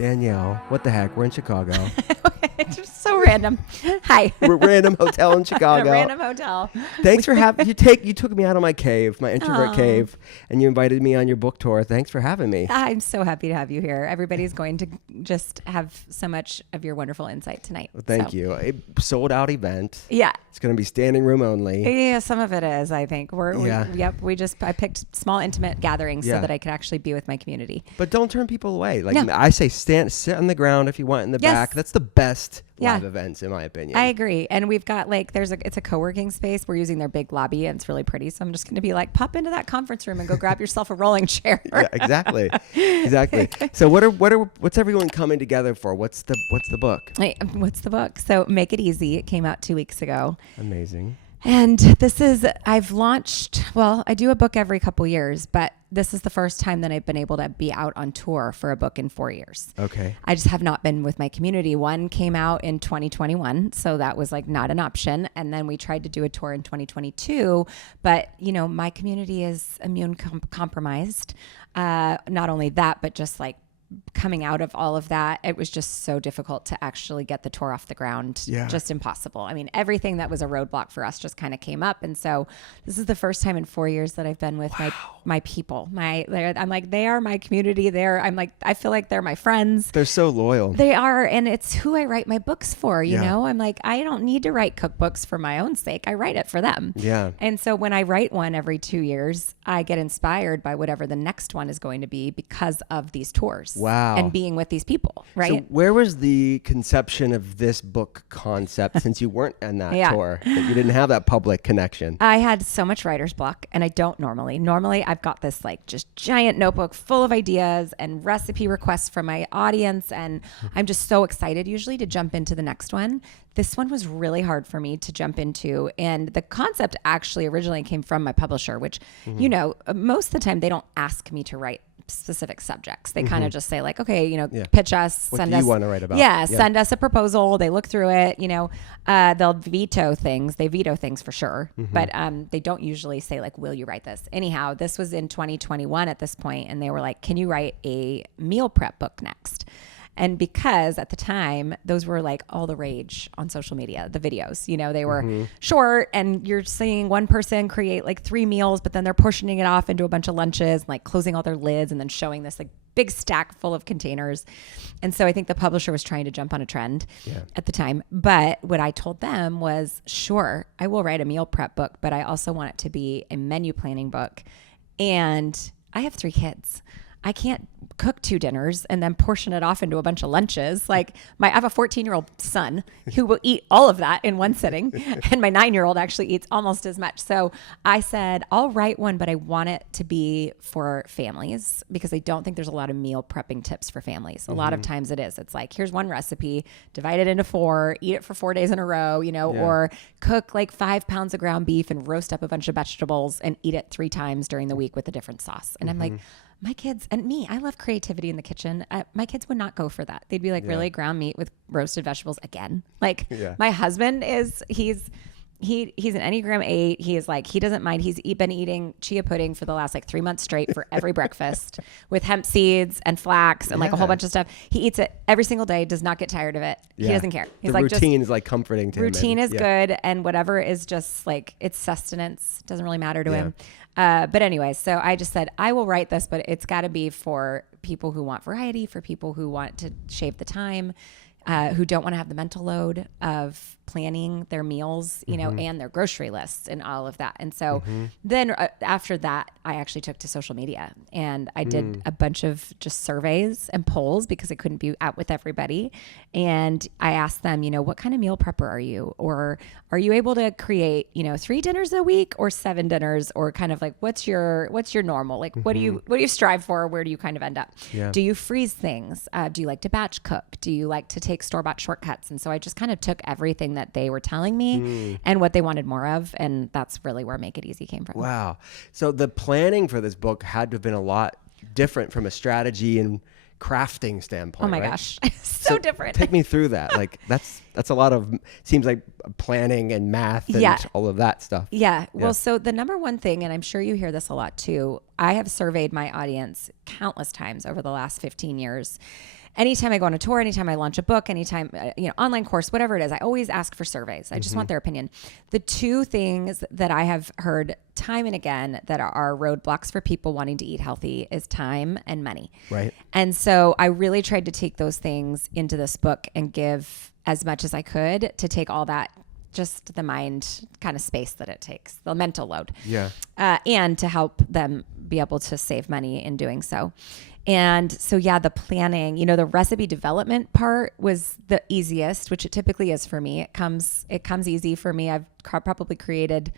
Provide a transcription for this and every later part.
Danielle, what the heck? We're in Chicago. Just so random. Hi. We're at a random hotel in Chicago. A random hotel. Thanks for having you took me out of my cave, my introvert cave, and you invited me on your book tour. Thanks for having me. I'm so happy to have you here. Everybody's going to just have so much of your wonderful insight tonight. Well, thank you. A sold out event. Yeah. It's going to be standing room only. Yeah, some of it is, I think. I picked small intimate gatherings so that I could actually be with my community. But don't turn people away. I say sit on the ground if you want in the back. That's the best live events in my opinion. I agree. And we've got it's a co-working space. We're using their big lobby and it's really pretty. So I'm just going to be like, pop into that conference room and go grab yourself a rolling chair. Yeah, exactly. So what's everyone coming together for? What's the book? What's the book? So Make It Easy. It came out 2 weeks ago. Amazing. And I've launched, I do a book every couple years, but this is the first time that I've been able to be out on tour for a book in 4 years. Okay. I just have not been with my community. One came out in 2021, so that was not an option. And then we tried to do a tour in 2022, but my community is immune compromised. Not only that, but just coming out of all of that, it was just so difficult to actually get the tour off the ground. Yeah. Just impossible. I mean, everything that was a roadblock for us just kind of came up. And so this is the first time in 4 years that I've been with my people. I'm like, they are my community. I feel like they're my friends. They're so loyal. They are. And it's who I write my books for, you Yeah. know? I'm like, I don't need to write cookbooks for my own sake. I write it for them. Yeah. And so when I write one every 2 years, I get inspired by whatever the next one is going to be because of these tours. Wow. And being with these people, right? So where was the conception of this book concept since you weren't on that tour? That you didn't have that public connection? I had so much writer's block, and I don't normally. Normally, I've got this just giant notebook full of ideas and recipe requests from my audience, and I'm just so excited usually to jump into the next one. This one was really hard for me to jump into, and the concept actually originally came from my publisher, which, most of the time they don't ask me to write specific subjects. They kind of just say okay, pitch us, What send do us. you want to write about? Yeah, send us a proposal. They look through it. They'll veto things. They veto things for sure, but they don't usually say will you write this? Anyhow, this was in 2021 at this point, and they were like, can you write a meal prep book next? And because at the time, those were all the rage on social media, the videos, they were short and you're seeing one person create 3 meals, but then they're pushing it off into a bunch of lunches, closing all their lids and then showing this big stack full of containers. And so I think the publisher was trying to jump on a trend at the time. But what I told them was, sure, I will write a meal prep book, but I also want it to be a menu planning book. And I have 3 kids. I can't cook 2 dinners and then portion it off into a bunch of lunches. I have a 14-year-old son who will eat all of that in one sitting. And my 9-year-old actually eats almost as much. So I said, I'll write one, but I want it to be for families because I don't think there's a lot of meal prepping tips for families. A lot of times it is. It's here's one recipe, divide it into 4, eat it for 4 days in a row, or cook 5 pounds of ground beef and roast up a bunch of vegetables and eat it 3 times during the week with a different sauce. And I'm like, my kids and me, I love creativity in the kitchen. My kids would not go for that. They'd be really ground meat with roasted vegetables again. My husband he's an Enneagram 8. He is he doesn't mind. He's been eating chia pudding for the last 3 months straight for every breakfast with hemp seeds and flax and a whole bunch of stuff. He eats it every single day, does not get tired of it. He doesn't care. He's the routine is comforting to him. Routine is good. And whatever is just it's sustenance. Doesn't really matter to him. But anyway, so I just said, I will write this, but it's got to be for people who want variety, for people who want to shave the time, who don't want to have the mental load of planning their meals, and their grocery lists and all of that. And so then after that, I actually took to social media and I did a bunch of just surveys and polls because I couldn't be out with everybody. And I asked them, what kind of meal prepper are you? Or are you able to create, 3 dinners a week or 7 dinners, or kind of what's your normal? What do you strive for? Where do you kind of end up? Yeah. Do you freeze things? Do you like to batch cook? Do you like to take store-bought shortcuts? And so I just kind of took everything that they were telling me and what they wanted more of. And that's really where Make It Easy came from. Wow. So the planning for this book had to have been a lot different from a strategy and crafting standpoint. Oh my gosh. so different. Take me through that. That's a lot of, seems like planning and math and all of that stuff. Yeah. Well, so the number one thing, and I'm sure you hear this a lot too, I have surveyed my audience countless times over the last 15 years. anytime I go on a tour, anytime I launch a book, anytime, online course, whatever it is, I always ask for surveys. I just want their opinion. The two things that I have heard time and again that are roadblocks for people wanting to eat healthy is time and money. Right. And so I really tried to take those things into this book and give as much as I could to take all that, just the mind kind of space that it takes, the mental load. Yeah. And to help them be able to save money in doing so. And so, the planning, the recipe development part was the easiest, which it typically is for me. It comes easy for me. I've probably created,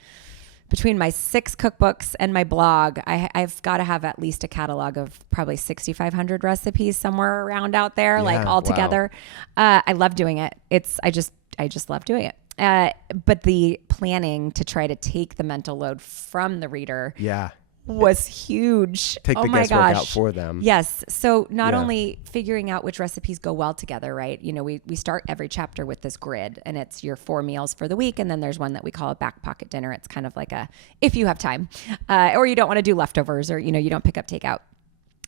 between my 6 cookbooks and my blog, I've got to have at least a catalog of probably 6,500 recipes somewhere around out there, like all together. I love doing it. I just love doing it. But the planning to try to take the mental load from the reader was huge. Take the guesswork out for them. Yes. So not only figuring out which recipes go well together, right? We start every chapter with this grid, and it's your 4 meals for the week. And then there's one that we call a back pocket dinner. It's kind of like if you have time, or you don't want to do leftovers, or, you don't pick up takeout.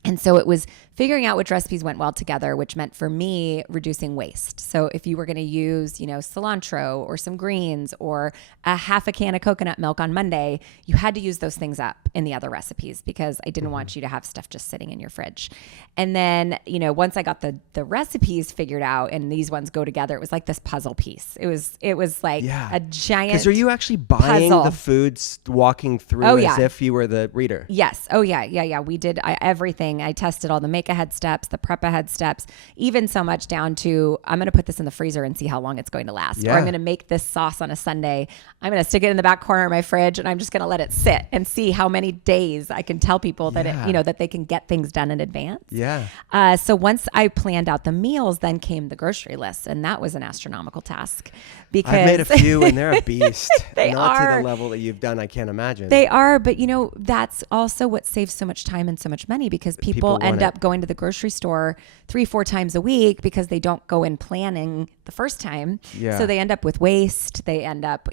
And so it was figuring out which recipes went well together, which meant for me reducing waste. So if you were going to use, cilantro or some greens or a half a can of coconut milk on Monday, you had to use those things up in the other recipes because I didn't want you to have stuff just sitting in your fridge. And then, once I got the recipes figured out and these ones go together, it was like this puzzle piece. It was like a giant Because are you actually buying the foods, walking through as if you were the reader? Yes. Oh, yeah. We did everything. I tested all the make ahead steps, the prep ahead steps, even so much down to I'm going to put this in the freezer and see how long it's going to last. Or I'm going to make this sauce on a Sunday. I'm going to stick it in the back corner of my fridge and I'm just going to let it sit and see how many days I can tell people that that they can get things done in advance. Yeah. So once I planned out the meals, then came the grocery list, and that was an astronomical task because I've made a few and they're a beast. They Not are. to the level that you've done, I can't imagine. They are, but that's also what saves so much time and so much money because people end up going to the grocery store 3-4 times a week because they don't go in planning the first time. Yeah. So they end up with waste. They end up,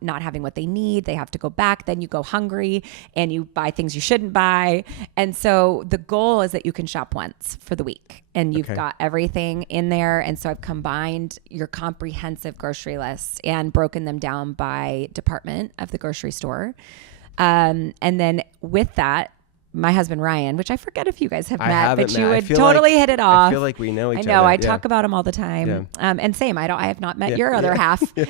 not having what they need. They have to go back. Then you go hungry and you buy things you shouldn't buy. And so the goal is that you can shop once for the week and you've got everything in there. And so I've combined your comprehensive grocery list and broken them down by department of the grocery store. And then with that, my husband, Ryan, which I forget if you guys have met, but you would totally hit it off. I feel like we know each other. I know. I talk about him all the time. Yeah. And same, I have not met your other half. We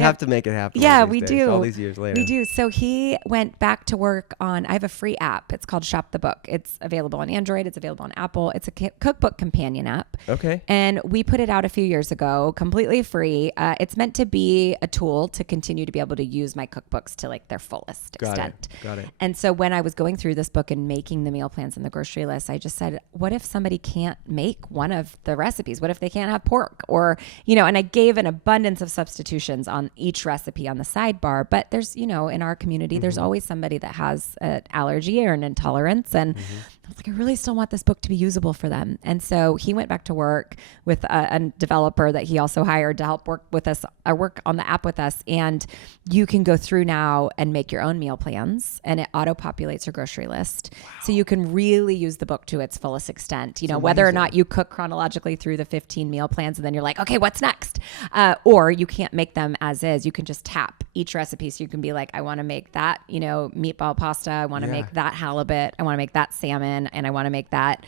have to make it happen. Yeah, we do. All these years later. We do. So he went back to work I have a free app. It's called Shop the Book. It's available on Android. It's available on Apple. It's a cookbook companion app. Okay. And we put it out a few years ago, completely free. It's meant to be a tool to continue to be able to use my cookbooks to like their fullest extent. Got it. And so when I was going through this book and making the meal plans and the grocery list, I just said, what if somebody can't make one of the recipes? What if they can't have pork? Or, and I gave an abundance of substitutions on each recipe on the sidebar. But there's, in our community, there's always somebody that has an allergy or an intolerance. And I was like, I really still want this book to be usable for them. And so he went back to work with a developer that he also hired to help work with us, work on the app with us. And you can go through now and make your own meal plans, and it auto-populates your grocery list. Wow. So you can really use the book to its fullest extent, whether or not you cook chronologically through the 15 meal plans and then you're like, okay, what's next? Or you can't make them as is. You can just tap each recipe. So you can be like, I want to make that, meatball pasta. I want to make that halibut. I want to make that salmon. And I want to make that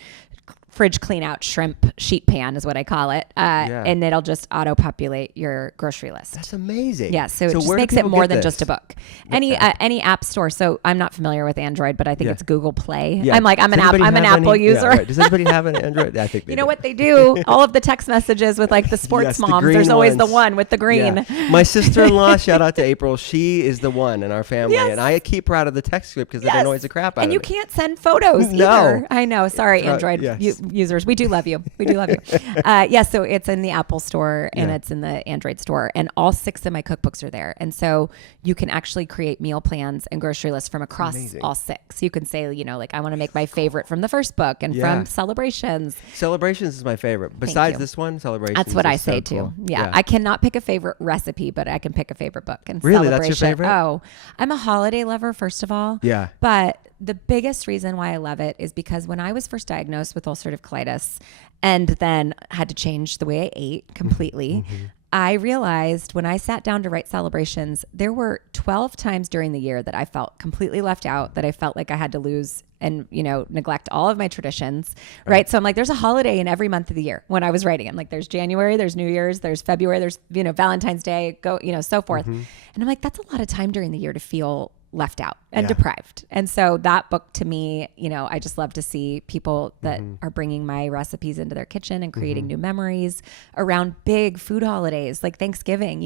fridge clean out shrimp sheet pan is what I call it. And it'll just auto-populate your grocery list. That's amazing. Yeah. So it just makes it more than just a book. Any app store. So I'm not familiar with Android, but I think it's Google Play. Yeah. I'm an Apple user. Yeah, right. Does anybody have an Android? I think you know what they do? All of the text messages with like the sports moms. There's always the one with the green. Yeah. My sister-in-law, shout out to April. She is the one in our family. Yes. And I keep her out of the text script because it annoys the crap out of me. And you can't send photos either. I know. Sorry, Android users. We do love you. So it's in the Apple store and it's in the Android store, and all 6 of my cookbooks are there. And so you can actually create meal plans and grocery lists from across all 6. You can say, I want to make my favorite from the first book and from Celebrations. Celebrations is my favorite. Besides this one, Celebrations. That's what I say too. Cool. Yeah. I cannot pick a favorite recipe, but I can pick a favorite book. And really, that's your favorite? Oh, I'm a holiday lover, first of all. Yeah. But the biggest reason why I love it is because when I was first diagnosed with ulcerative colitis and then had to change the way I ate completely, I realized when I sat down to write celebrations, there were 12 times during the year that I felt completely left out, that I felt like I had to lose and, neglect all of my traditions. Right. So I'm like, there's a holiday in every month of the year when I was writing. I'm like, there's January, there's New Year's, there's February, there's, Valentine's Day, so forth. And I'm like, that's a lot of time during the year to feel left out and deprived. And so that book to me, I just love to see people that are bringing my recipes into their kitchen and creating new memories around big food holidays like Thanksgiving,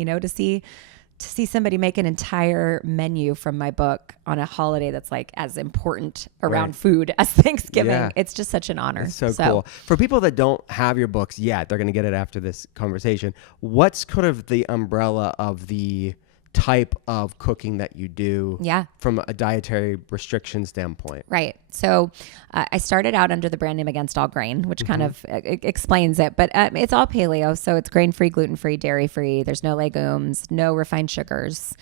to see somebody make an entire menu from my book on a holiday that's like as important around food as Thanksgiving. Yeah. It's just such an honor. It's so cool. For people that don't have your books yet, they're going to get it after this conversation. What's kind of the umbrella of the type of cooking that you do from a dietary restriction standpoint? Right. So I started out under the brand name Against All Grain, which kind of explains it, but it's all paleo. So it's grain-free, gluten-free, dairy-free. There's no legumes, no refined sugars.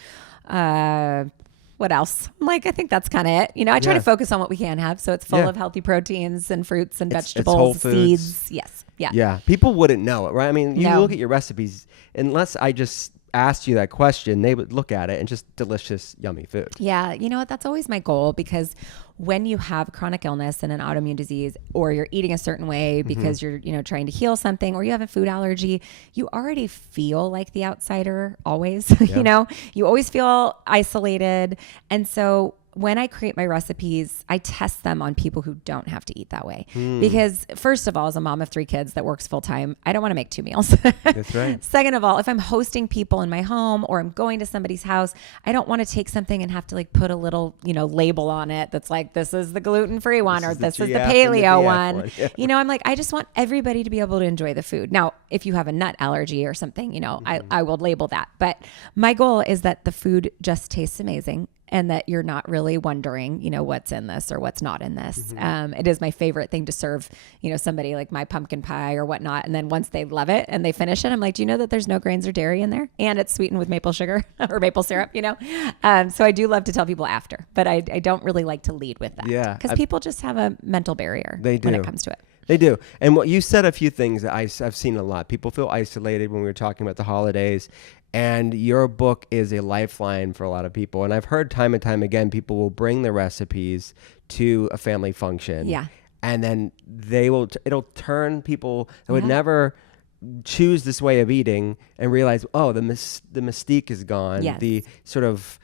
What else? I'm like, I think that's kind of it. I try to focus on what we can have. So it's full of healthy proteins and fruits and vegetables, seeds. Yes. Yeah. Yeah. People wouldn't know it, right? I mean, you look at your recipes, unless I just asked you that question, they would look at it and just delicious, yummy food. Yeah. You know what? That's always my goal, because when you have chronic illness and an autoimmune disease, or you're eating a certain way because you're, trying to heal something, or you have a food allergy, you already feel like the outsider always, you always feel isolated. And so when I create my recipes, I test them on people who don't have to eat that way. Because first of all, as a mom of 3 kids that works full time, I don't want to make 2 meals. That's right. Second of all, if I'm hosting people in my home or I'm going to somebody's house, I don't want to take something and have to like put a little, label on it that's like, this is the gluten-free one, or this is the paleo one. Yeah. I'm like, I just want everybody to be able to enjoy the food. Now, if you have a nut allergy or something, I will label that. But my goal is that the food just tastes amazing, and that you're not really wondering, what's in this or what's not in this. It is my favorite thing to serve, somebody like my pumpkin pie or whatnot. And then once they love it and they finish it, I'm like, do you know that there's no grains or dairy in there? And it's sweetened with maple sugar or maple syrup, So I do love to tell people after, but I don't really like to lead with that. Yeah. Because people just have a mental barrier when it comes to it. They do. And what you said, a few things that I've seen a lot. People feel isolated when we were talking about the holidays. And your book is a lifeline for a lot of people. And I've heard time and time again, people will bring the recipes to a family function. Yeah. And then it'll turn people that would never choose this way of eating and realize, oh, the mystique is gone. Yes. The sort of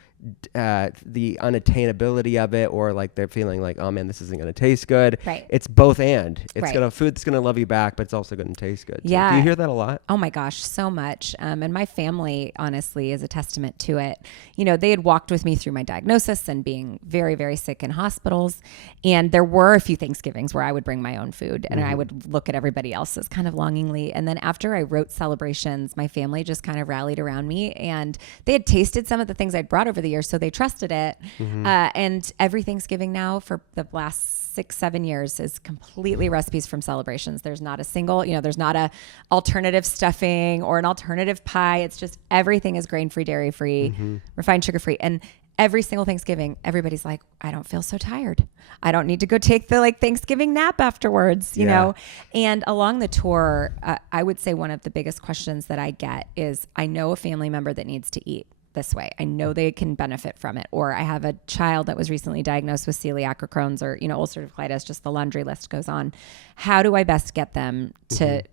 the unattainability of it, or like they're feeling like, oh man, this isn't going to taste good. Right. It's both and. It's food that's going to love you back, but it's also going to taste good. Yeah. So do you hear that a lot? Oh my gosh, so much. And my family, honestly, is a testament to it. They had walked with me through my diagnosis and being very, very sick in hospitals. And there were a few Thanksgivings where I would bring my own food and I would look at everybody else's kind of longingly. And then after I wrote Celebrations, my family just kind of rallied around me, and they had tasted some of the things I'd brought over the years, so they trusted it. And every Thanksgiving now for the last 6-7 years is completely recipes from Celebrations. There's not a single, there's not a alternative stuffing or an alternative pie. It's just everything is grain-free, dairy-free, refined sugar-free. And every single Thanksgiving, everybody's like, I don't feel so tired. I don't need to go take the Thanksgiving nap afterwards, you know? And along the tour, I would say one of the biggest questions that I get is, I know a family member that needs to eat this way. I know they can benefit from it. Or I have a child that was recently diagnosed with celiac or Crohn's or, ulcerative colitis, just the laundry list goes on. How do I best get them to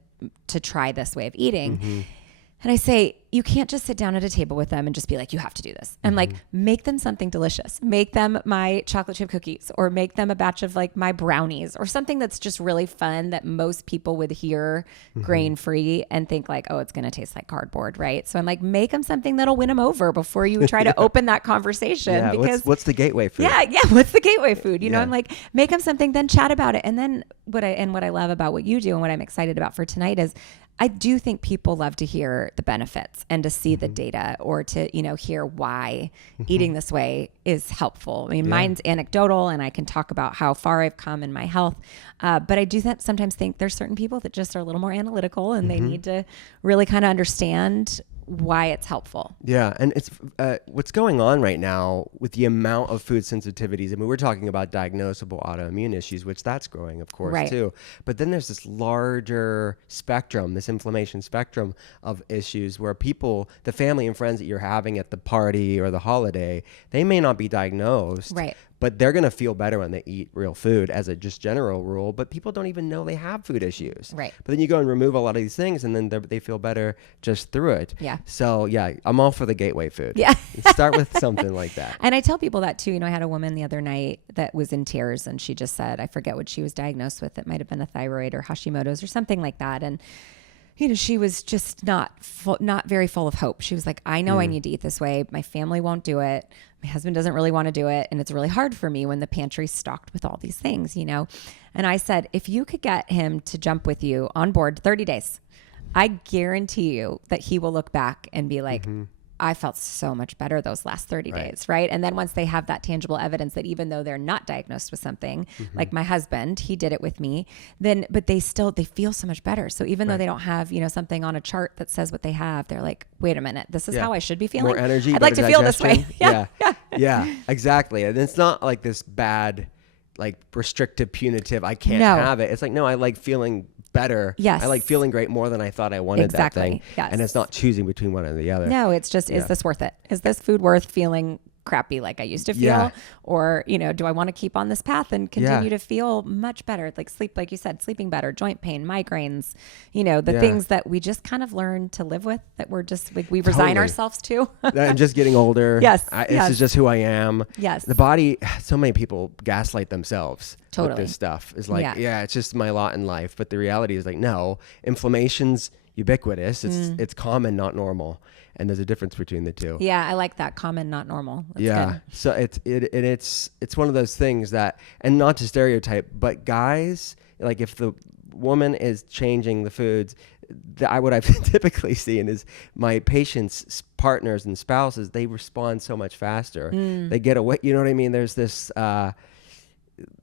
try this way of eating? And I say, you can't just sit down at a table with them and just be like, you have to do this. And like, make them something delicious. Make them my chocolate chip cookies, or make them a batch of like my brownies, or something that's just really fun that most people would hear grain-free and think like, oh, it's going to taste like cardboard, right? So I'm like, make them something that'll win them over before you try to open that conversation. Yeah, because what's the gateway food? Yeah. What's the gateway food? You know, I'm like, make them something, then chat about it. And then what I love about what you do and what I'm excited about for tonight is, I do think people love to hear the benefits and to see the data, or to, hear why eating this way is helpful. I mean, mine's anecdotal, and I can talk about how far I've come in my health. But I do sometimes think there's certain people that just are a little more analytical, and they need to really kind of understand why it's helpful. Yeah, and it's what's going on right now with the amount of food sensitivities. I mean, we're talking about diagnosable autoimmune issues, which that's growing, of course, Right. too. But then there's this larger spectrum, this inflammation spectrum of issues where people, the family and friends that you're having at the party or the holiday, they may not be diagnosed. Right. But they're going to feel better when they eat real food as a just general rule. But people don't even know they have food issues. Right. But then you go and remove a lot of these things and then they feel better just through it. Yeah. So, yeah, I'm all for the gateway food. Yeah. Start with something like that. And I tell people that too. You know, I had a woman the other night that was in tears and she just said, I forget what she was diagnosed with. It might have been a thyroid or Hashimoto's or something like that. And you know, she was just not very full of hope. She was like, I know I need to eat this way. My family won't do it. My husband doesn't really want to do it. And it's really hard for me when the pantry's stocked with all these things, you know? And I said, if you could get him to jump with you on board 30 days, I guarantee you that he will look back and be like, I felt so much better those last 30 days, right? And then once they have that tangible evidence that even though they're not diagnosed with something, like my husband, he did it with me, but they feel so much better. So even though they don't have, you know, something on a chart that says what they have, they're like, wait a minute, this is how I should be feeling. More energy. I'd like to feel this way. Yeah, exactly. And it's not like this bad, like restrictive, punitive, I can't have it. It's like, no, I like feeling better. Yes. I like feeling great more than I thought I wanted that thing. Yes. And it's not choosing between one or the other. No, it's just, is this worth it? Is this food worth feeling crappy like I used to feel? Or, you know, do I want to keep on this path and continue to feel much better? Like sleep, like you said, sleeping better, joint pain, migraines, you know, the things that we just kind of learn to live with, that we're just, like, we resign ourselves to. And just getting older. Yes. This is just who I am. Yes. The body, so many people gaslight themselves. Totally. With this stuff. It's like, it's just my lot in life. But the reality is like, no, inflammation's ubiquitous. It's common, not normal. And there's a difference between the two. Yeah, I like that. Common, not normal. That's good. So it's one of those things that, and not to stereotype, but guys, like if the woman is changing the foods, what I've typically seen is my patients' partners and spouses, they respond so much faster. They get away. You know what I mean? There's this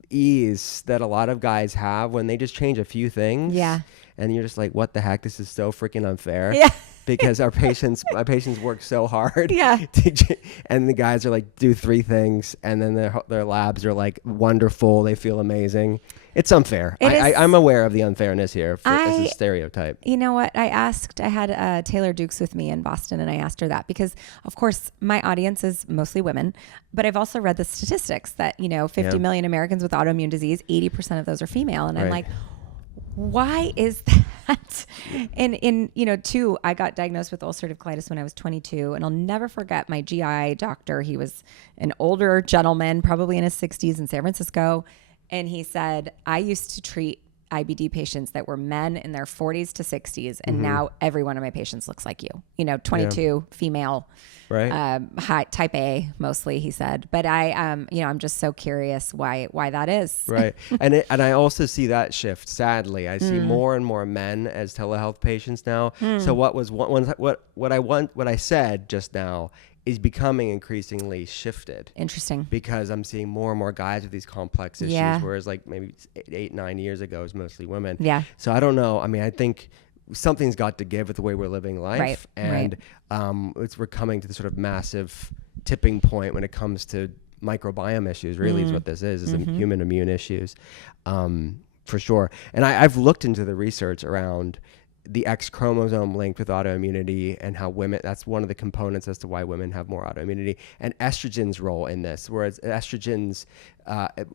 ease that a lot of guys have when they just change a few things. Yeah. And you're just like, what the heck? This is so freaking unfair. Yeah. Because my patients work so hard. Yeah. And the guys are like, do 3 things. And then their labs are like wonderful. They feel amazing. It's unfair. I'm aware of the unfairness here as a stereotype. You know what? I had Taylor Dukes with me in Boston, and I asked her that because, of course, my audience is mostly women, but I've also read the statistics that, you know, 50 million Americans with autoimmune disease, 80% of those are female. And I'm like, why is that? And you know, too, I got diagnosed with ulcerative colitis when I was 22, and I'll never forget my GI doctor. He was an older gentleman, probably in his 60s in San Francisco. And he said, I used to treat IBD patients that were men in their 40s to 60s. And now every one of my patients looks like you know, 22, female, high type A mostly, he said. But you know, I'm just so curious why that is. Right. And I also see that shift. Sadly, I see more and more men as telehealth patients now. So what I said just now is becoming increasingly shifted. Interesting. Because I'm seeing more and more guys with these complex issues, whereas like maybe 8-9 years ago it was mostly women. Yeah. So I don't know. I mean, I think something's got to give with the way we're living life. And we're coming to the sort of massive tipping point when it comes to microbiome issues, really is what this is human immune issues, for sure. And I've looked into the research around the X chromosome linked with autoimmunity and how women, that's one of the components as to why women have more autoimmunity, and estrogen's role in this, whereas estrogens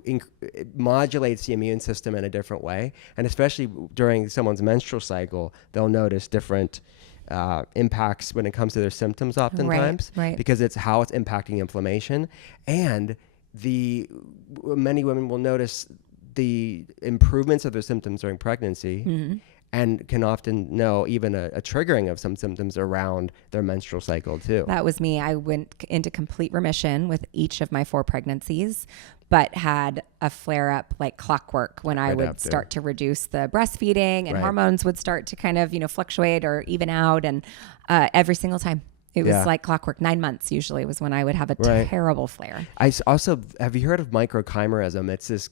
it modulates the immune system in a different way. And especially during someone's menstrual cycle, they'll notice different impacts when it comes to their symptoms oftentimes, because it's how it's impacting inflammation. And many women will notice the improvements of their symptoms during pregnancy, and can often know even a triggering of some symptoms around their menstrual cycle too. That was me. I went into complete remission with each of my 4 pregnancies, but had a flare up like clockwork when I would start to reduce the breastfeeding, and hormones would start to kind of, you know, fluctuate or even out. And every single time it was like clockwork. 9 months usually was when I would have a terrible flare. I also, have you heard of microchimerism? It's this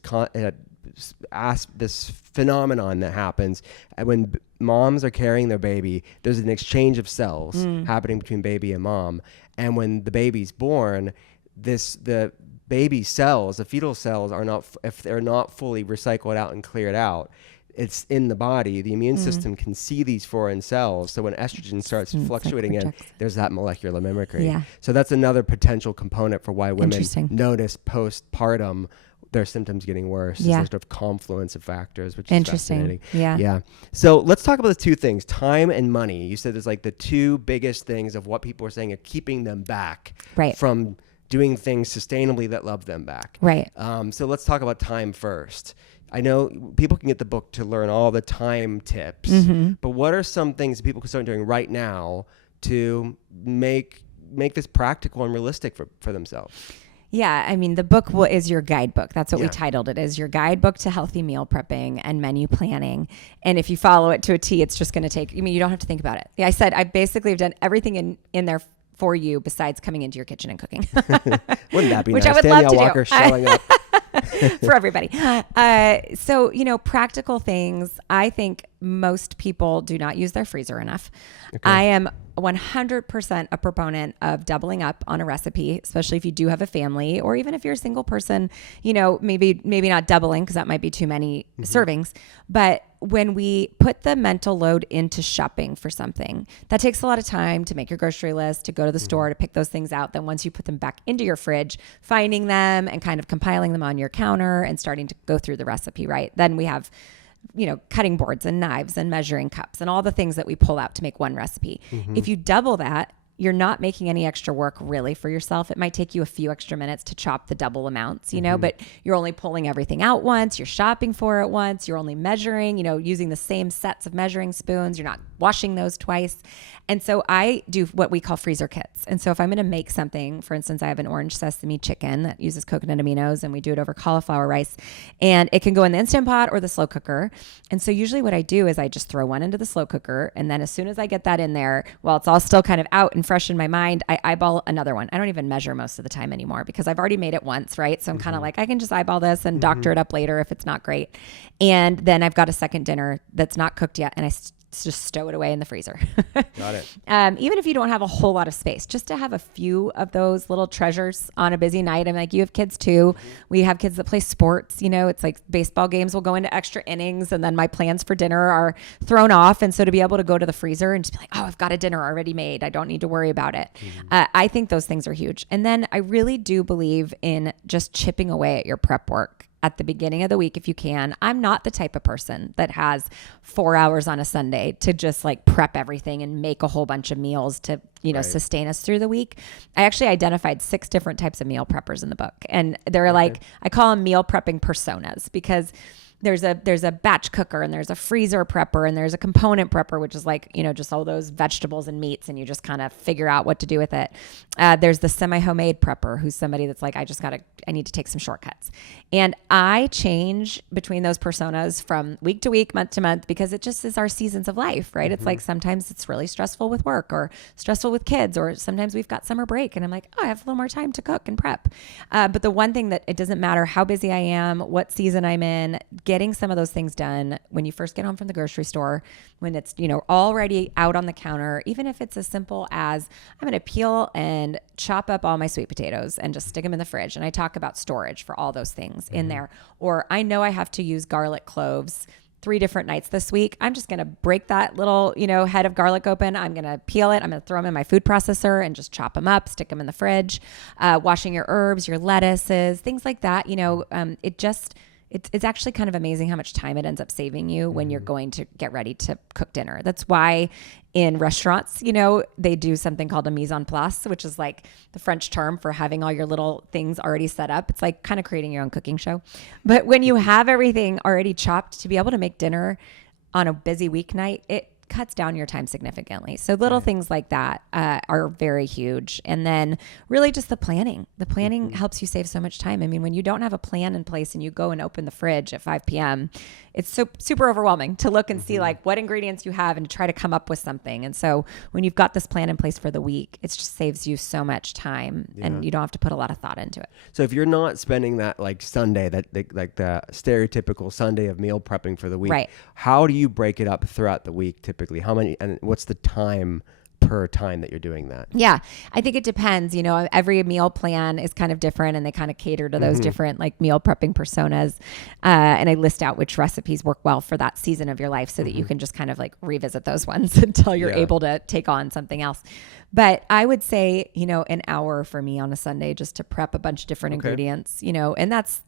this phenomenon that happens when moms are carrying their baby. There's an exchange of cells happening between baby and mom, and when the baby's born, the baby cells, the fetal cells, are not, if they're not fully recycled out and cleared out, it's in the body. The immune system can see these foreign cells. So when estrogen starts fluctuating in, there's that molecular mimicry. Yeah. So that's another potential component for why women notice postpartum their symptoms getting worse. Yeah. There's sort of confluence of factors, which is fascinating. Yeah. Yeah. So let's talk about the two things, time and money. You said there's like the two biggest things of what people are saying are keeping them back from doing things sustainably that love them back. Right. So let's talk about time first. I know people can get the book to learn all the time tips, but what are some things that people can start doing right now to make this practical and realistic for themselves? Yeah, I mean, the book is your guidebook. That's what we titled it, is your guidebook to healthy meal prepping and menu planning. And if you follow it to a T, it's just going to take, you don't have to think about it. Yeah, I said, I basically have done everything in there for you besides coming into your kitchen and cooking. Wouldn't that be Which nice? I would Danielle love to Walker do. showing up. For everybody. So, practical things. I think most people do not use their freezer enough. Okay. I am 100% a proponent of doubling up on a recipe, especially if you do have a family, or even if you're a single person, maybe not doubling because that might be too many servings. But when we put the mental load into shopping for something, that takes a lot of time to make your grocery list, to go to the store, to pick those things out. Then once you put them back into your fridge, finding them and kind of compiling them on your counter and starting to go through the recipe, right? Then we have cutting boards and knives and measuring cups and all the things that we pull out to make one recipe. If you double that, you're not making any extra work really for yourself. It might take you a few extra minutes to chop the double amounts, but you're only pulling everything out once, you're shopping for it once, you're only measuring, using the same sets of measuring spoons, you're not washing those twice. And so I do what we call freezer kits. And so if I'm going to make something, for instance, I have an orange sesame chicken that uses coconut aminos, and we do it over cauliflower rice, and it can go in the Instant Pot or the slow cooker. And so usually what I do is I just throw one into the slow cooker, and then as soon as I get that in there, while it's all still kind of out and fresh in my mind, I eyeball another one. I don't even measure most of the time anymore because I've already made it once, right? So I'm kind of like, I can just eyeball this and doctor it up later if it's not great. And then I've got a second dinner that's not cooked yet, and I just stow it away in the freezer. Got it. Even if you don't have a whole lot of space, just to have a few of those little treasures on a busy night. I'm like, you have kids too. We have kids that play sports. It's like baseball games will go into extra innings, and then my plans for dinner are thrown off. And so to be able to go to the freezer and just be like, oh, I've got a dinner already made, I don't need to worry about it. I think those things are huge. And then I really do believe in just chipping away at your prep work at the beginning of the week if you can. I'm not the type of person that has 4 hours on a Sunday to just like prep everything and make a whole bunch of meals to, sustain us through the week. I actually identified 6 different types of meal preppers in the book. And they're like, I call them meal prepping personas, because there's a batch cooker, and there's a freezer prepper, and there's a component prepper, which is like, just all those vegetables and meats, and you just kind of figure out what to do with it. There's the semi-homemade prepper, who's somebody that's like, I need to take some shortcuts. And I change between those personas from week to week, month to month, because it just is our seasons of life, right? It's like sometimes it's really stressful with work or stressful with kids, or sometimes we've got summer break and I'm like, oh, I have a little more time to cook and prep. But the one thing that it doesn't matter how busy I am, what season I'm in, getting some of those things done when you first get home from the grocery store, when it's, already out on the counter, even if it's as simple as I'm going to peel and chop up all my sweet potatoes and just stick them in the fridge. And I talk about storage for all those things in there. Or I know I have to use garlic cloves 3 different nights this week. I'm just going to break that little, head of garlic open. I'm going to peel it. I'm going to throw them in my food processor and just chop them up, stick them in the fridge. Washing your herbs, your lettuces, things like that. It's actually kind of amazing how much time it ends up saving you when you're going to get ready to cook dinner. That's why in restaurants, they do something called a mise en place, which is like the French term for having all your little things already set up. It's like kind of creating your own cooking show. But when you have everything already chopped, to be able to make dinner on a busy weeknight, it cuts down your time significantly. So little things like that are very huge. And then really just the planning. The planning helps you save so much time. I mean, when you don't have a plan in place and you go and open the fridge at 5 p.m., it's so super overwhelming to look and see like what ingredients you have and to try to come up with something. And so when you've got this plan in place for the week, it just saves you so much time and you don't have to put a lot of thought into it. So if you're not spending that like Sunday, like the stereotypical Sunday of meal prepping for the week, Right. how do you break it up throughout the week typically? How many, and what's the time per time that you're doing that? Yeah, I think it depends. You know, every meal plan is kind of different and they kind of cater to those different like meal prepping personas. And I list out which recipes work well for that season of your life so that you can just kind of like revisit those ones until you're able to take on something else. But I would say, you know, an hour for me on a Sunday just to prep a bunch of different ingredients, you know, and that's,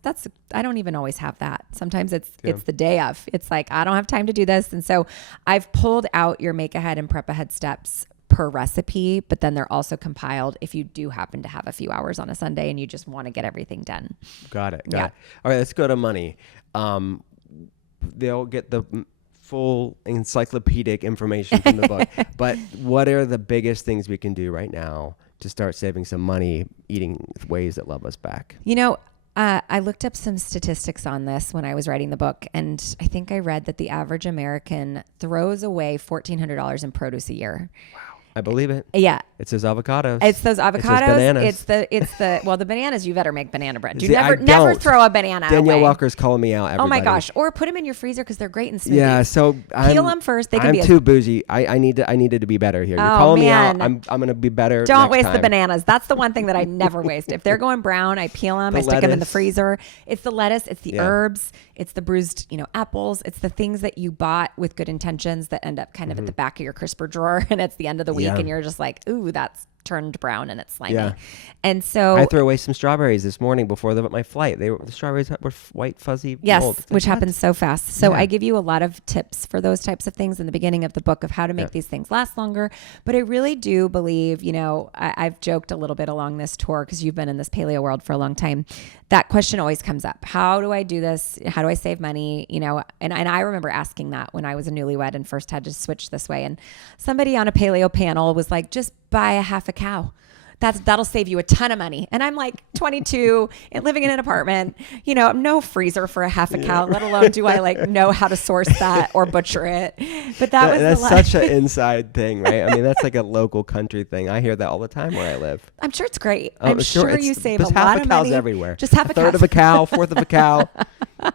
I don't even always have that. Sometimes it's the day of. It's like, I don't have time to do this. And so I've pulled out your make ahead and prep ahead steps per recipe, but then they're also compiled if you do happen to have a few hours on a Sunday and you just want to get everything done. Got it. All right, let's go to money. They'll get the full encyclopedic information from the book, but what are the biggest things we can do right now to start saving some money eating ways that love us back? You know, I looked up some statistics on this when I was writing the book, and I think I read that the average American throws away $1,400 in produce a year. Wow. I believe it. Yeah. It's those avocados. It's those avocados. It's those bananas. It's the well, the bananas, you better make banana bread. You See, never throw a banana Danielle away. Walker's calling me out, everybody. Oh my gosh. Or put them in your freezer because they're great in smoothies. Yeah, so peel them first. They can I'm be too bougie. I needed to be better here. You're calling me out. I'm going to be better. Don't next waste time. the bananas. That's the one thing that I never waste. If they're going brown, I peel them. I stick them in the freezer. It's the lettuce. It's the herbs. It's the bruised, you know, apples. It's the things that you bought with good intentions that end up kind of at the back of your crisper drawer, and it's the end of the week, and you're just like, ooh, that's turned brown and it's slimy. Yeah. And so I threw away some strawberries this morning before my flight. The strawberries were white, fuzzy mold. Which happens so fast. So I give you a lot of tips for those types of things in the beginning of the book of how to make these things last longer. But I really do believe, you know, I've joked a little bit along this tour because you've been in this paleo world for a long time. That question always comes up. How do I do this? How do I save money? You know, and I remember asking that when I was a newlywed and first had to switch this way. And somebody on a paleo panel was like, just buy a half a cow. That'll save you a ton of money. And I'm like 22 and living in an apartment, you know, no freezer for a half a cow, let alone do I like know how to source that or butcher it. But that's such an inside thing, right? I mean, that's like a local country thing. I hear that all the time where I live. I'm sure it's great. I'm sure you save a lot of money. Half a cow's everywhere. Just half a third of a cow, fourth of a cow.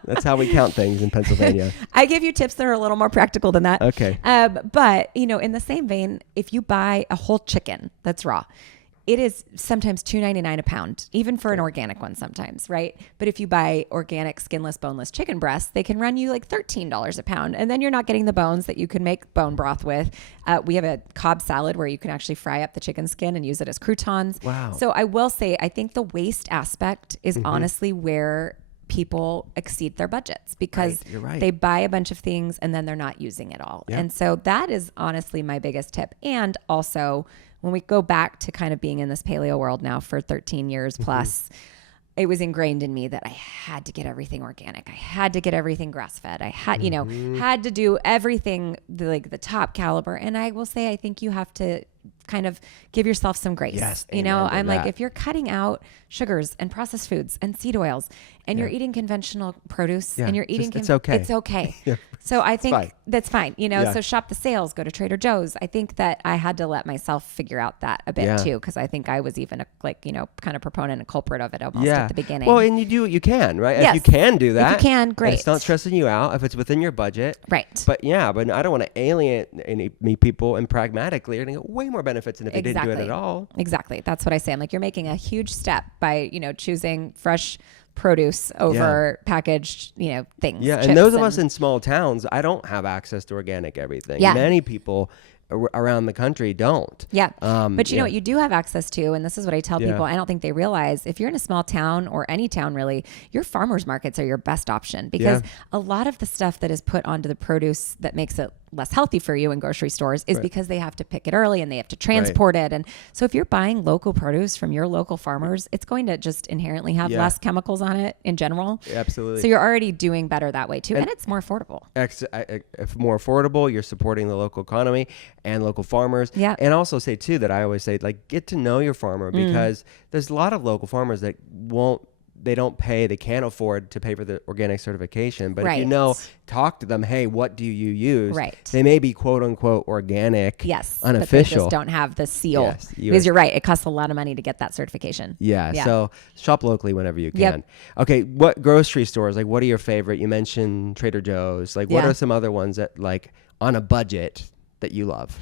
That's how we count things in Pennsylvania. I give you tips that are a little more practical than that. Okay. But, you know, in the same vein, if you buy a whole chicken that's raw, it is sometimes $2.99 a pound, even for an organic one sometimes, right? But if you buy organic, skinless, boneless chicken breasts, they can run you like $13 a pound. And then you're not getting the bones that you can make bone broth with. We have a Cobb salad where you can actually fry up the chicken skin and use it as croutons. Wow. So I will say, I think the waste aspect is honestly where people exceed their budgets because they buy a bunch of things and then they're not using it all. Yeah. And so that is honestly my biggest tip. And also, when we go back to kind of being in this paleo world now for 13 years plus, it was ingrained in me that I had to get everything organic. I had to get everything grass fed. I had, you know, had to do everything like the top caliber. And I will say, I think you have to kind of give yourself some grace. Yes, you know, I'm like, if you're cutting out sugars and processed foods and seed oils and you're eating conventional produce and you're eating, it's okay. It's okay. So I think that's fine. You know, so shop the sales, go to Trader Joe's. I think that I had to let myself figure out that a bit too, because I think I was even kind of proponent and culprit of it almost at the beginning. Well, and you do what you can, right? Yes. If you can do that. If you can, great. It's not stressing you out if it's within your budget. Right. But I don't want to alienate any people, and pragmatically, you're going to get way more benefits than if you didn't do it at all. Exactly. That's what I say. I'm like, you're making a huge step by, you know, choosing fresh produce over packaged, you know, things. Yeah. And those of us in small towns, I don't have access to organic everything. Yeah. Many people around the country don't. Yeah. But you know what you do have access to, and this is what I tell people, I don't think they realize, if you're in a small town or any town really, your farmers markets are your best option because a lot of the stuff that is put onto the produce that makes it less healthy for you in grocery stores is Right. because they have to pick it early and they have to transport it. And so if you're buying local produce from your local farmers, it's going to just inherently have less chemicals on it in general. Absolutely. So you're already doing better that way too. And it's more affordable. If more affordable, you're supporting the local economy and local farmers. Yeah. And also say too that I always say, like, get to know your farmer, because there's a lot of local farmers that they can't afford to pay for the organic certification. But if you know, talk to them, hey, what do you use? Right. They may be quote unquote organic, yes, unofficial. But they just don't have the seal. Yes, because you're right. It costs a lot of money to get that certification. Yeah. So shop locally whenever you can. Yep. Okay. What grocery stores, like, what are your favorite? You mentioned Trader Joe's. Like, what are some other ones that, like, on a budget that you love?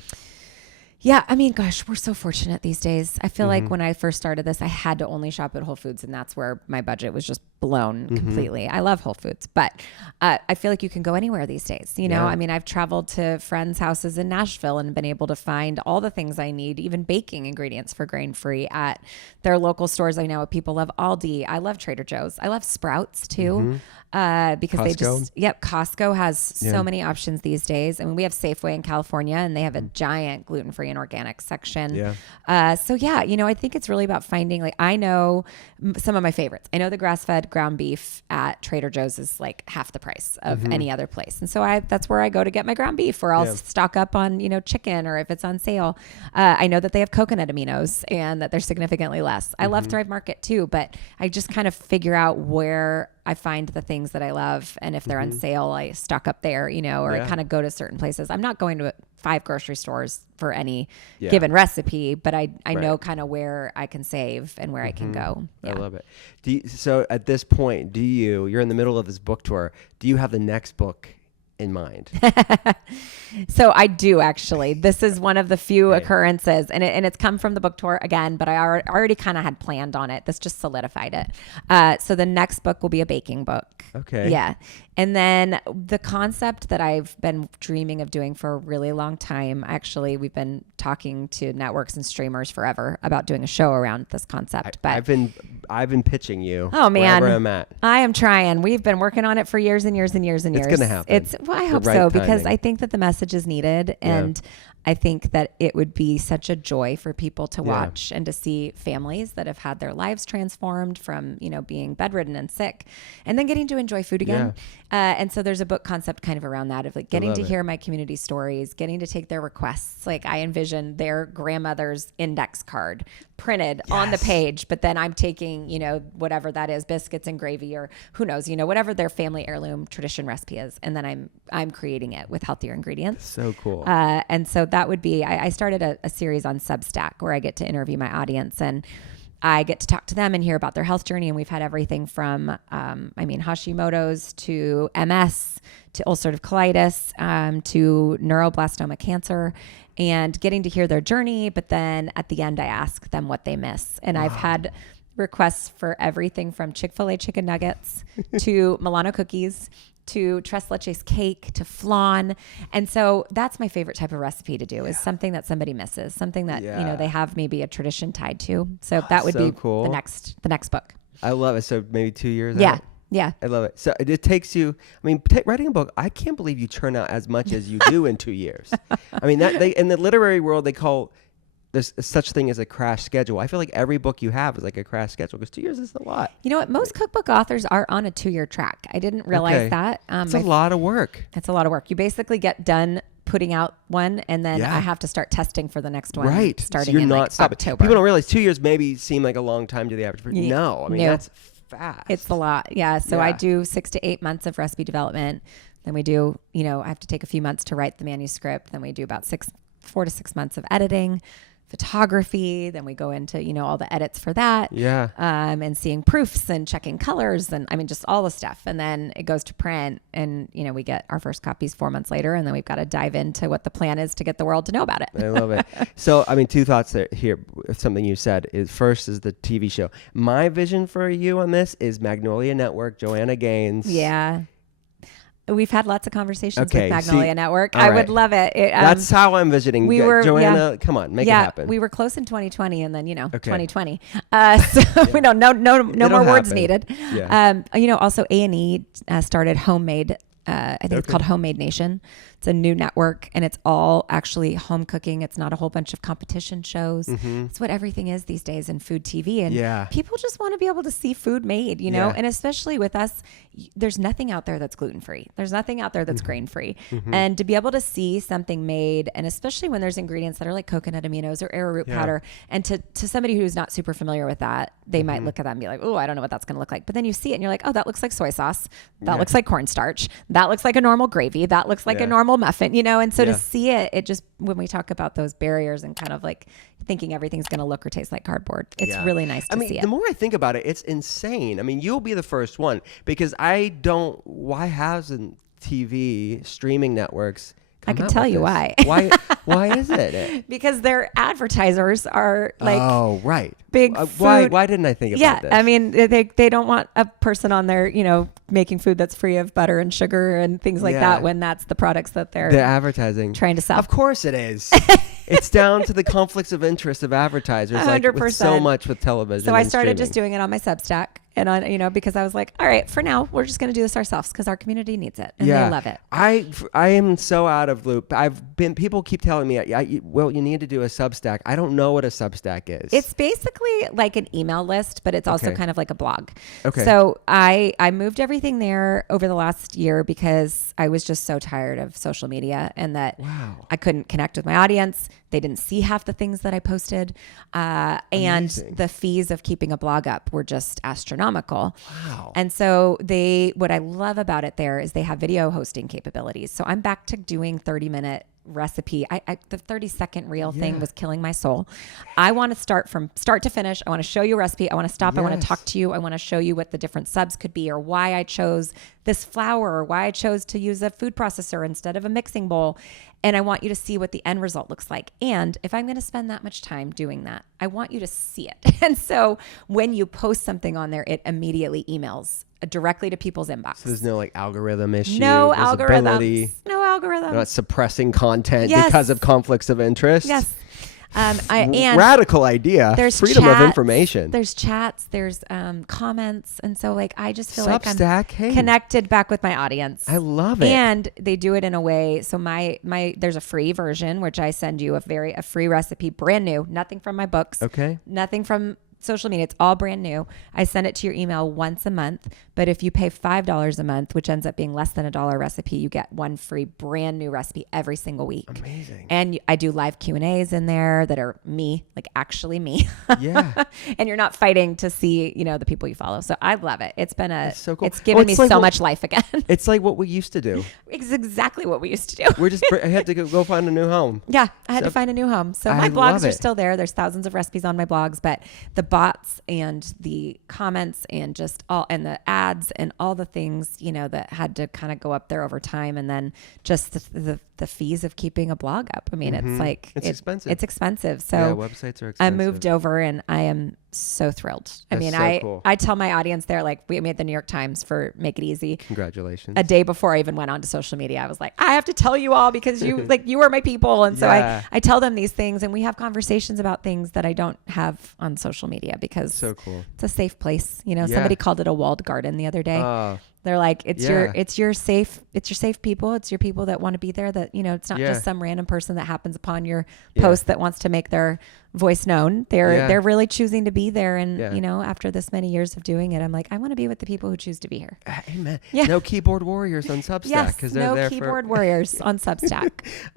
Yeah, I mean, gosh, we're so fortunate these days. I feel like when I first started this, I had to only shop at Whole Foods, and that's where my budget was just blown completely. I love Whole Foods, but I feel like you can go anywhere these days. You know, I mean, I've traveled to friends' houses in Nashville and been able to find all the things I need, even baking ingredients for grain-free at their local stores. I know people love Aldi. I love Trader Joe's. I love Sprouts too. Because Costco. Costco has so many options these days. I mean, we have Safeway in California, and they have a giant gluten-free and organic section. So you know, I think it's really about finding, like, I know some of my favorites. I know the grass-fed ground beef at Trader Joe's is like half the price of any other place. And so that's where I go to get my ground beef, or I'll stock up on, you know, chicken, or if it's on sale. I know that they have coconut aminos and that they're significantly less. I love Thrive Market too, but I just kind of figure out where I find the things that I love, and if they're on sale, I stock up there, you know, or I kind of go to certain places. I'm not going to 5 grocery stores for any given recipe, but I know kind of where I can save and where I can go. I love it. So at this point, you're in the middle of this book tour. Do you have the next book in mind? So I do, actually. This is one of the few occurrences, and it's come from the book tour again, but I already kind of had planned on it. This just solidified it. So the next book will be a baking book. Okay. Yeah. And then the concept that I've been dreaming of doing for a really long time, actually, we've been talking to networks and streamers forever about doing a show around this concept. But I've been pitching you. Oh man, wherever I'm at. I am trying. We've been working on it for years and years and years and years. It's gonna happen. I hope so, because I think that the message is needed, and I think that it would be such a joy for people to watch and to see families that have had their lives transformed from, you know, being bedridden and sick, and then getting to enjoy food again. And so there's a book concept kind of around that, of like getting to hear my community stories, getting to take their requests. Like, I envision their grandmother's index card printed on the page, but then I'm taking, you know, whatever that is, biscuits and gravy, or who knows, you know, whatever their family heirloom tradition recipe is, and then I'm creating it with healthier ingredients. So cool. And so that would be, I started a series on Substack where I get to interview my audience, and I get to talk to them and hear about their health journey. And we've had everything from, Hashimoto's to MS to ulcerative colitis, to neuroblastoma cancer, and getting to hear their journey. But then at the end, I ask them what they miss. And I've had requests for everything from Chick-fil-A chicken nuggets to Milano cookies to tres leches cake to flan. And so that's my favorite type of recipe to do, is something that somebody misses, something that, you know, they have maybe a tradition tied to. So that would be cool. the next book. I love it. So maybe 2 years Yeah. out? Yeah. I love it. So it takes you, I mean, writing a book, I can't believe you churn out as much as you do in 2 years. I mean, in the literary world, they call there's such thing as a crash schedule. I feel like every book you have is like a crash schedule, because 2 years is a lot. You know what? Most cookbook authors are on a 2-year track. I didn't realize that. It's a lot of work. It's a lot of work. You basically get done putting out one, and then I have to start testing for the next one. Right. Starting so you're in not like stopping. October. People don't realize 2 years maybe seem like a long time to the average person. No, I mean, that's fast. It's a lot. Yeah. So I do 6 to 8 months of recipe development. Then we do, you know, I have to take a few months to write the manuscript. Then we do about 4 to 6 months of editing, photography. Then we go into, you know, all the edits for that. Yeah. And seeing proofs and checking colors, and I mean, just all the stuff. And then it goes to print, and, you know, we get our first copies 4 months later, and then we've got to dive into what the plan is to get the world to know about it. I love it. So, I mean, 2 thoughts here. Something you said is, first is the TV show. My vision for you on this is Magnolia Network, Joanna Gaines. Yeah. We've had lots of conversations with Magnolia Network. I would love it. That's how I'm visiting. Joanna, come on, make it happen. We were close in 2020, and then, 2020. So we don't, no more words needed. Yeah. Also A&E started Homemade, I think it's called Homemade Nation. It's a new network, and it's all actually home cooking. It's not a whole bunch of competition shows. It's what everything is these days in food TV. And people just want to be able to see food made, you know, and especially with us, there's nothing out there that's gluten-free. There's nothing out there that's grain-free. And to be able to see something made, and especially when there's ingredients that are like coconut aminos or arrowroot powder, and to somebody who's not super familiar with that, they might look at that and be like, oh, I don't know what that's going to look like. But then you see it and you're like, oh, that looks like soy sauce. That looks like cornstarch. That looks like a normal gravy. That looks like a normal muffin, you know? And so to see it, it just, when we talk about those barriers and kind of like thinking everything's going to look or taste like cardboard, it's really nice to see it. The more I think about it, it's insane. I mean, you'll be the first one, because why hasn't TV streaming networks I can tell you why. Why is it? Because their advertisers are like, oh, right, big food. Why didn't I think about this? I mean, they don't want a person on there, you know, making food that's free of butter and sugar and things like that, when that's the products that they're advertising trying to sell. Of course it is. It's down to the conflicts of interest of advertisers, 100%. like with so much with television. So I and started streaming. just doing it on my Substack. And on, you know, because I was like, all right, for now, we're just going to do this ourselves because our community needs it and they love it. I am so out of loop. People keep telling me, well, you need to do a Substack. I don't know what a Substack is. It's basically like an email list, but it's also kind of like a blog. Okay. So I moved everything there over the last year because I was just so tired of social media and that I couldn't connect with my audience. They didn't see half the things that I posted. And the fees of keeping a blog up were just astronomical. Wow. And so what I love about it there is they have video hosting capabilities. So I'm back to doing 30-minute recipe. The 30-second reel thing was killing my soul. I want to start from start to finish. I want to show you a recipe. I want to stop. I want to talk to you. I want to show you what the different subs could be or why I chose this flour or why I chose to use a food processor instead of a mixing bowl. And I want you to see what the end result looks like. And if I'm going to spend that much time doing that, I want you to see it. And so when you post something on there, it immediately emails directly to people's inbox. So there's no like algorithm issue. No algorithms. No algorithms. You're not suppressing content because of conflicts of interest. Yes. And radical idea. There's freedom chats, of information. There's chats. There's comments, and so like I just feel Substack, like I'm connected back with my audience. I love it. And they do it in a way. So my there's a free version which I send you a free recipe, brand new, nothing from my books. Okay. Nothing from social media. It's all brand new. I send it to your email once a month. But if you pay $5 a month, which ends up being less than $1 recipe, you get one free brand new recipe every single week. Amazing. And I do live Q&As in there that are me, like actually me. Yeah. And you're not fighting to see, you know, the people you follow. So I love it. It's been That's so cool. It's given me like so much life again. It's like what we used to do. It's exactly what we used to do. I had to go find a new home. Yeah, I had to find a new home. So my blogs are still there. There's thousands of recipes on my blogs, but the bots and the comments and just and the ads and all the things, you know, that had to kind of go up there over time. And then just the fees of keeping a blog up. I mean, it's like, it's expensive. It's expensive. So websites are expensive. I moved over and I am so thrilled. Cool. I tell my audience there, like we made the New York Times for Make It Easy. Congratulations. A day before I even went onto social media, I was like, I have to tell you all because you are my people. And so I tell them these things and we have conversations about things that I don't have on social media because so cool. It's a safe place. You know, somebody called it a walled garden the other day. They're like, it's your safe people. It's your people that want to be there, that, you know, it's not just some random person that happens upon your post that wants to make their voice known. They're really choosing to be there. And, you know, after this many years of doing it, I'm like, I want to be with the people who choose to be here. Amen. Yeah. No keyboard warriors on Substack. Yes, Cause they're no keyboard warriors on Substack.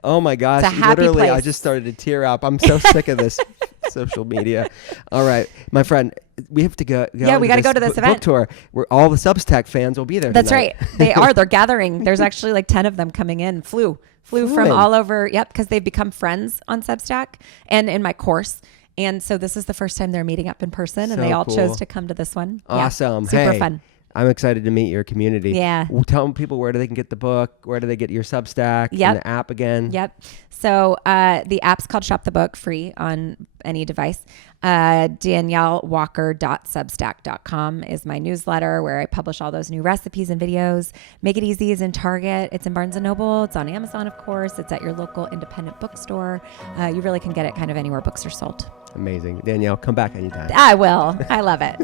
Oh my gosh. It's a happy Literally, place. I just started to tear up. I'm so sick of this social media. All right, my friend, we have to go. Yeah, we got to go to this event. Book tour where all the Substack fans will be there. That's tonight. right. They are. They're gathering. There's actually like 10 of them coming in. Flew from all over. Yep, because they've become friends on Substack and in my course. And so this is the first time they're meeting up in person, and they all chose to come to this one. Awesome. Yeah, super fun. I'm excited to meet your community. Yeah. Well, tell people where do they can get the book, where do they get your Substack and the app again. Yep. So the app's called Shop the Book, free on any device. DanielleWalker.substack.com is my newsletter where I publish all those new recipes and videos. Make It Easy is in Target. It's in Barnes & Noble. It's on Amazon, of course. It's at your local independent bookstore. You really can get it kind of anywhere books are sold. Amazing. Danielle, come back anytime. I will. I love it.